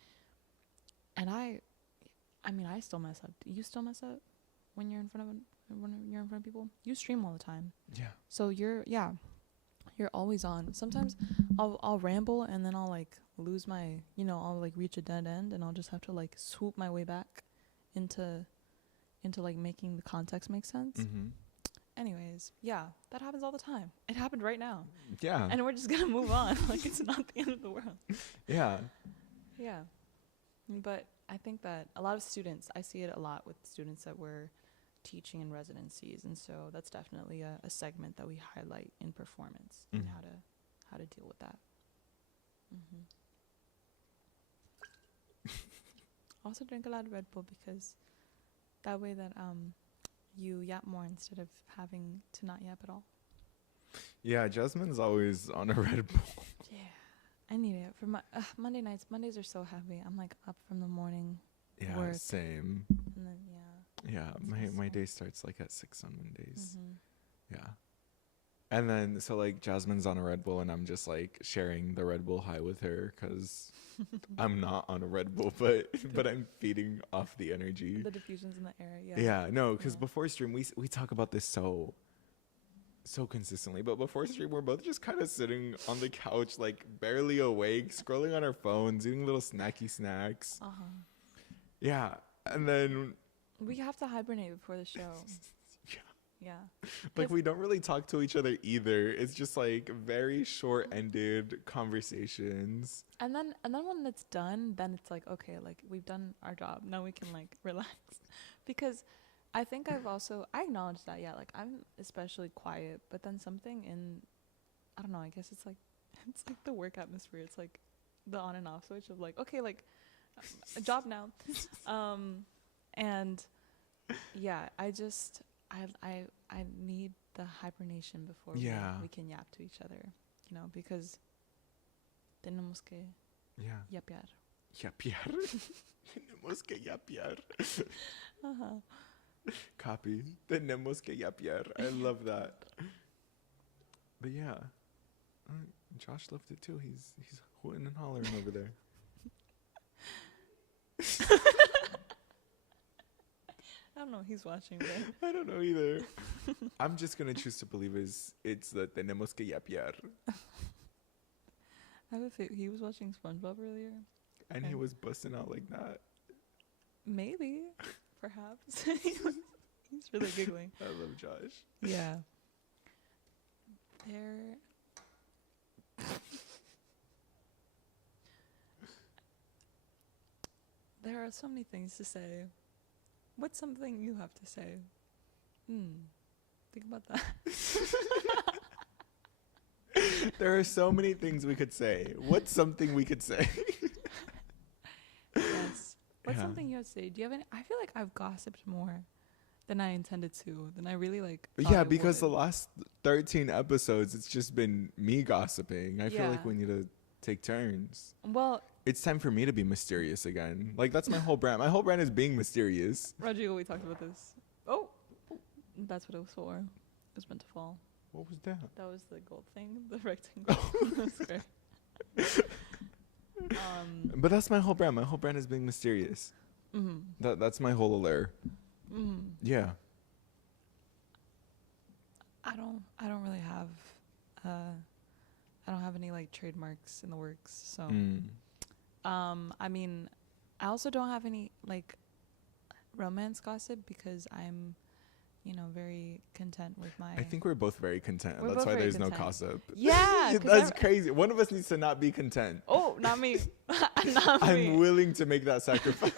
And I mean, I still mess up. Do you still mess up when you're in front of people? You stream all the time. Yeah. So you're always on. Sometimes I'll ramble and then I'll like lose my, you know, I'll like reach a dead end and I'll just have to like swoop my way back into like making the context make sense. Anyways, yeah, that happens all the time. It happened right now. Yeah. And we're just gonna move on. Like, it's not the end of the world. Yeah. Yeah. But I think that a lot of students, I see it a lot with students that we're teaching in residencies, and so that's definitely a segment that we highlight in performance and how to deal with that. Also drink a lot of Red Bull because that way that you yap more instead of having to not yap at all. Yeah, Jasmine's always on a Red Bull. Yeah, I need it for my Monday nights. Mondays are so heavy. I'm like up from the morning. Yeah, work. same. And then Yeah, my day starts like at 6 on Mondays. Yeah. And then so like Jasmine's on a Red Bull and I'm just like sharing the Red Bull high with her because I'm not on a Red Bull, but I'm feeding off the energy. The diffusions in the air. Yeah. Yeah, no, because before stream we talk about this so consistently, but before stream we're both just kind of sitting on the couch like barely awake, scrolling on our phones, eating little snacky snacks. Yeah, and then we have to hibernate before the show. Yeah. Like we don't really talk to each other either. It's just like very short-ended conversations. And then when it's done, then it's like, okay, like we've done our job. Now we can like relax. Because I think I acknowledge that, yeah, like I'm especially quiet, but then something in, I don't know, I guess it's like the work atmosphere. It's like the on and off switch of like, okay, like a job now. And yeah, I need the hibernation before we can yap to each other, you know, because tenemos que yapear. Yapear. Tenemos que yapear. Copy. Tenemos que yapear. I love that. But yeah, Josh loved it too. He's hooting and hollering over there. I don't know. He's watching, but I don't know either. I'm just gonna choose to believe it's the tenemos que yapear. I have a feeling he was watching SpongeBob earlier, and he was busting out like that. Maybe, perhaps. He's really giggling. I love Josh. Yeah. There are so many things to say. What's something you have to say? Think about that. There are so many things we could say. What's something we could say? Yes. What's something you would say? Do you have any? I feel like I've gossiped more than I intended to. Than I really like. Yeah, because the last 13 episodes, it's just been me gossiping. I feel like we need to take turns. Well, it's time for me to be mysterious again. Like, that's my whole brand. My whole brand is being mysterious. Rodrigo, we talked about this. Oh, that's what it was for. It was meant to fall. What was that? That was the gold thing, the rectangle. That's great. But that's my whole brand. My whole brand is being mysterious. That's my whole allure. Yeah. I don't really have I don't have any like trademarks in the works, so I mean, I also don't have any like romance gossip because I'm, you know, very content with my. I think we're both very content. That's why there's no gossip. Yeah, that's crazy. One of us needs to not be content. Oh, not me. I'm willing to make that sacrifice.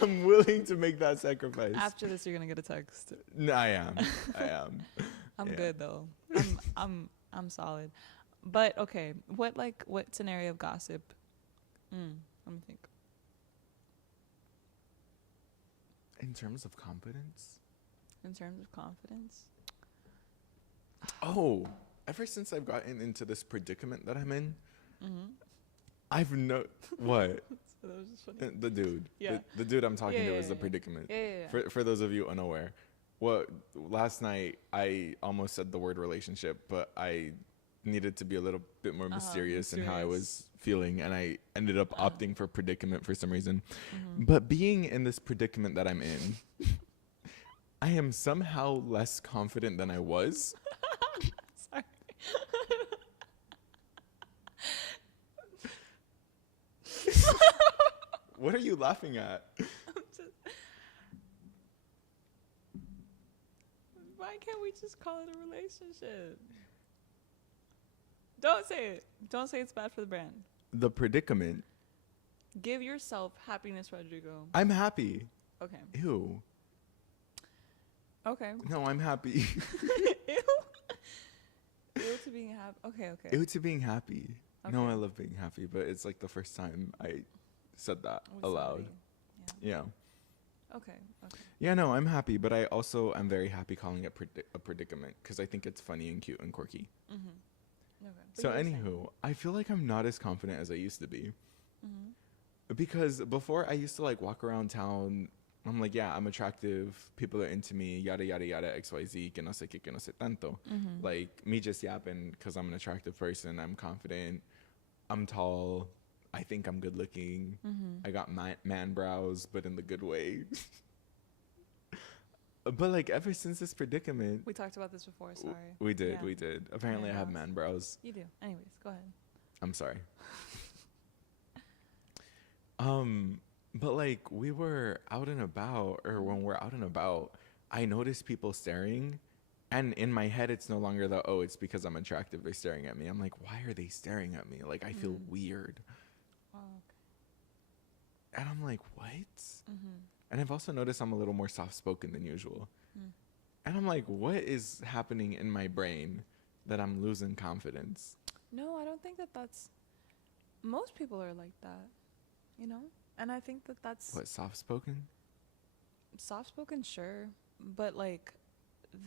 I'm willing to make that sacrifice. After this, you're gonna get a text. No, I am. I'm good though. I'm solid. But okay, what scenario of gossip? Let me think. In terms of confidence? Oh, ever since I've gotten into this predicament that I'm in, I've what? So that was just funny. The dude. Yeah. The dude I'm talking to is the predicament. Yeah. For those of you unaware. Well, last night I almost said the word relationship, but I needed to be a little bit more mysterious in how I was feeling, and I ended up opting for predicament for some reason. But being in this predicament that I'm in, I am somehow less confident than I was. Sorry. What are you laughing at? Why can't we just call it a relationship? Don't say it. Don't say it's bad for the brand. The predicament. Give yourself happiness, Rodrigo. I'm happy. Okay. Ew. Okay. No, I'm happy. Ew. Ew to being happy. Okay. Ew to being happy. Okay. No, I love being happy, but it's like the first time I said that aloud. Yeah. Okay. Yeah, no, I'm happy, but I also am very happy calling it a predicament because I think it's funny and cute and quirky. Okay. So anywho, I feel like I'm not as confident as I used to be. Because before I used to like walk around town, I'm like, yeah, I'm attractive, people are into me, yada yada yada, XYZ, que no sé qué, que no sé tanto. Like me just yapping because I'm an attractive person, I'm confident, I'm tall, I think I'm good looking, I got man brows, but in the good way. But like ever since this predicament, we talked about this before. Sorry. We did. Apparently, I have man brows. You do. Anyways, go ahead. I'm sorry. But like we were out and about, or when we're out and about, I noticed people staring, and in my head, it's no longer the it's because I'm attractive they're staring at me. I'm like, why are they staring at me? Like I feel weird. Oh, okay. And I'm like, what? And I've also noticed I'm a little more soft-spoken than usual. And I'm like, what is happening in my brain that I'm losing confidence? No, I don't think that's... Most people are like that, you know? And I think that's... What, soft-spoken? Soft-spoken, sure. But, like,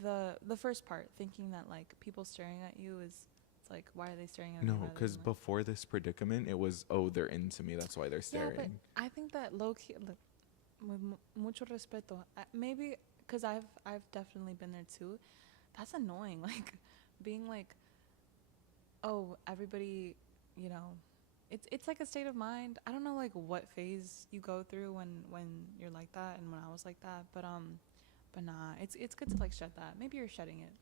the first part, thinking that, like, people staring at you is... It's like, why are they staring at me? No, because before this predicament, it was, they're into me. That's why they're staring. Yeah, but I think that low-key... With mucho respeto, maybe because I've definitely been there too. That's annoying. Like being like, everybody, you know, it's like a state of mind. I don't know like what phase you go through when you're like that and when I was like that, but nah, it's good to like shed that. Maybe you're shedding it.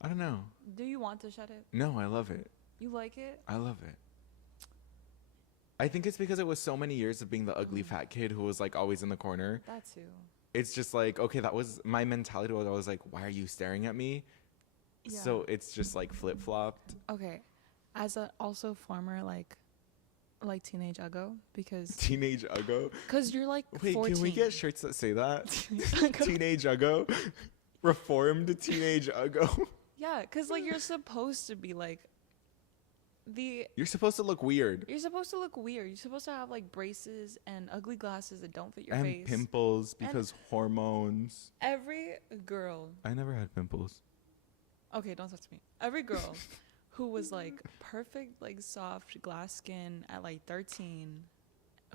I don't know. Do you want to shed it? No, I love it. You like it? I love it. I think it's because it was so many years of being the ugly fat kid who was like always in the corner. That too. It's just like, okay, that was my mentality. Was I was like, why are you staring at me? Yeah. So it's just like flip flopped. Okay, as a also former like teenage uggo because teenage uggo. Because you're like 14. Wait, can we get shirts that say that? Teenage uggo, reformed teenage uggo. Yeah, because like you're supposed to be like You're supposed to look weird. You're supposed to look weird. You're supposed to have like braces and ugly glasses that don't fit your and face. And pimples because hormones. Every girl. I never had pimples. Okay, don't talk to me. Every girl who was like perfect, like soft glass skin at like 13,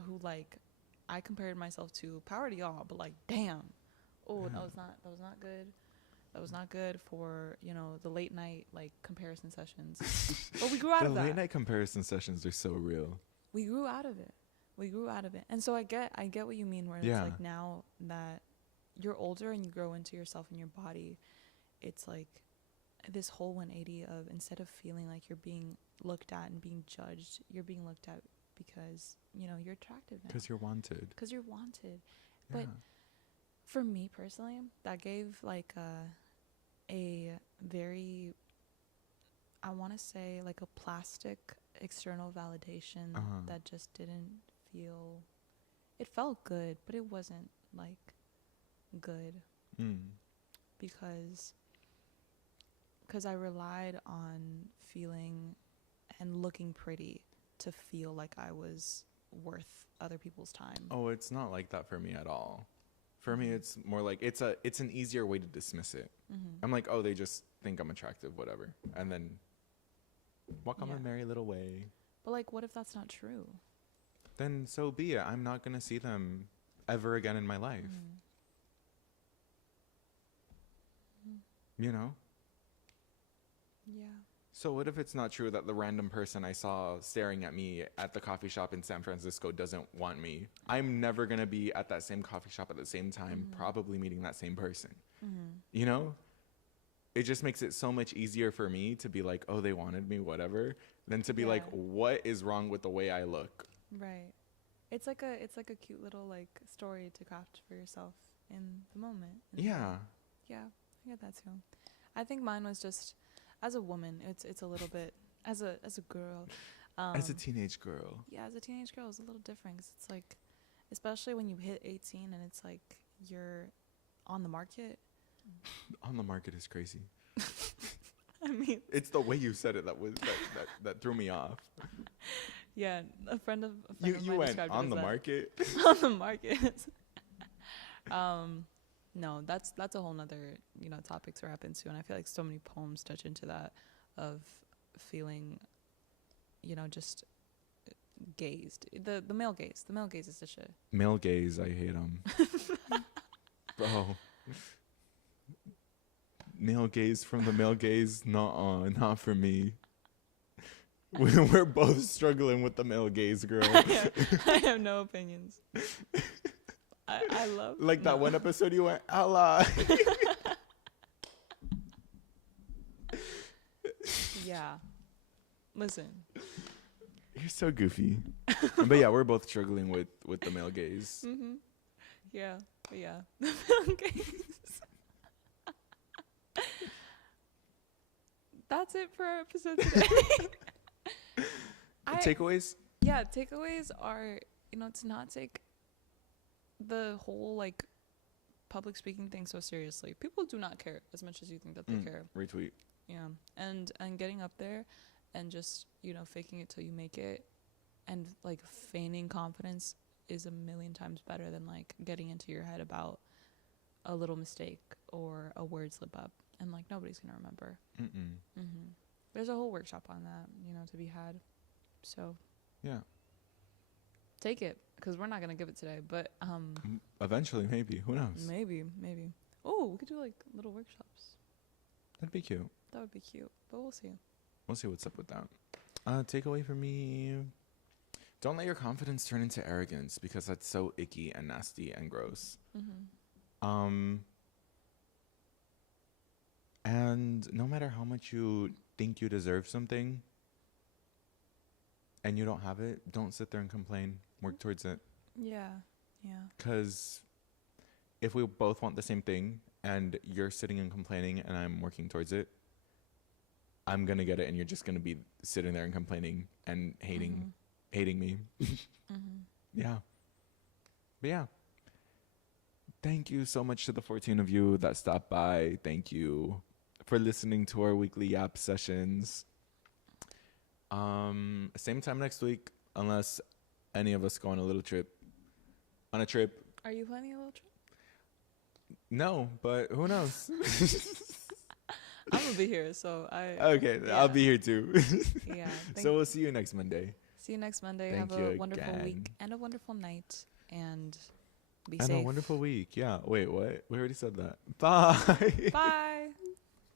who like I compared myself to, power to y'all, but like damn. Oh, that was not good. That was not good for, you know, the late night like comparison sessions. But we grew out of that. The late night comparison sessions are so real. We grew out of it. And so I get what you mean, where it's like now that you're older and you grow into yourself and your body, it's like this whole 180 of, instead of feeling like you're being looked at and being judged, you're being looked at because, you know, you're attractive now. Because you're wanted. Yeah. But for me personally, that gave like a very, I want to say like a plastic external validation that just didn't feel, it felt good, but it wasn't like good because I relied on feeling and looking pretty to feel like I was worth other people's time. Oh, it's not like that for me at all. For me, it's more like it's an easier way to dismiss it. I'm like, oh, they just think I'm attractive, whatever, and then walk on my merry little way. But like, what if that's not true? Then so be it. I'm not gonna see them ever again in my life. You know? Yeah. So what if it's not true that the random person I saw staring at me at the coffee shop in San Francisco doesn't want me? I'm never going to be at that same coffee shop at the same time, probably meeting that same person. You know? It just makes it so much easier for me to be like, oh, they wanted me, whatever, than to be like, what is wrong with the way I look? Right. It's like a cute little like story to craft for yourself in the moment. Yeah. Yeah, I get that too. I think mine was just, as a woman, it's a little bit, as a girl. As a teenage girl. Yeah, as a teenage girl, it's a little different. 'Cause it's like, especially when you hit 18 and it's like you're on the market. On the market is crazy. I mean, it's the way you said it that threw me off. Yeah, a friend of you mine went described on it the as market. on the market. No, that's a whole nother, you know, topic to wrap into, and I feel like so many poems touch into that, of feeling, you know, just gazed. The male gaze. The male gaze is the shit. Male gaze, I hate them. Bro. Male gaze from the male gaze, not for me. We're both struggling with the male gaze, girl. I have no opinions. I love like that one episode you went, Allah. Yeah. Listen. You're so goofy. But yeah, we're both struggling with the male gaze. Mm-hmm. Yeah. But yeah. The male gaze. That's it for our episode today. Takeaways? Yeah, takeaways are, you know, to not take the whole like public speaking thing so seriously. People do not care as much as you think that they care. Retweet. Yeah. And getting up there and just, you know, faking it till you make it, and like feigning confidence is a million times better than like getting into your head about a little mistake or a word slip up and like nobody's gonna remember. There's a whole workshop on that, you know, to be had. So yeah, take it, because we're not gonna give it today, but eventually, maybe, who knows? Maybe. Oh, we could do like little workshops. That'd be cute. That would be cute, but we'll see What's up with that. Takeaway for me: don't let your confidence turn into arrogance, because that's so icky and nasty and gross. And no matter how much you think you deserve something and you don't have it, don't sit there and complain. Work towards it. Yeah. Because if we both want the same thing and you're sitting and complaining and I'm working towards it, I'm going to get it, and you're just going to be sitting there and complaining and hating me. Yeah. But yeah. Thank you so much to the 14 of you that stopped by. Thank you for listening to our weekly Yap sessions. Same time next week, unless any of us go on a little trip. On a trip. Are you planning a little trip? No, but who knows? I'm gonna be here, so Okay, yeah. I'll be here too. Yeah. So we'll see you next Monday. See you next Monday. Thank Have you a wonderful again. week and a wonderful night, and be And safe. a wonderful week. Yeah. Wait, what? We already said that. Bye. Bye.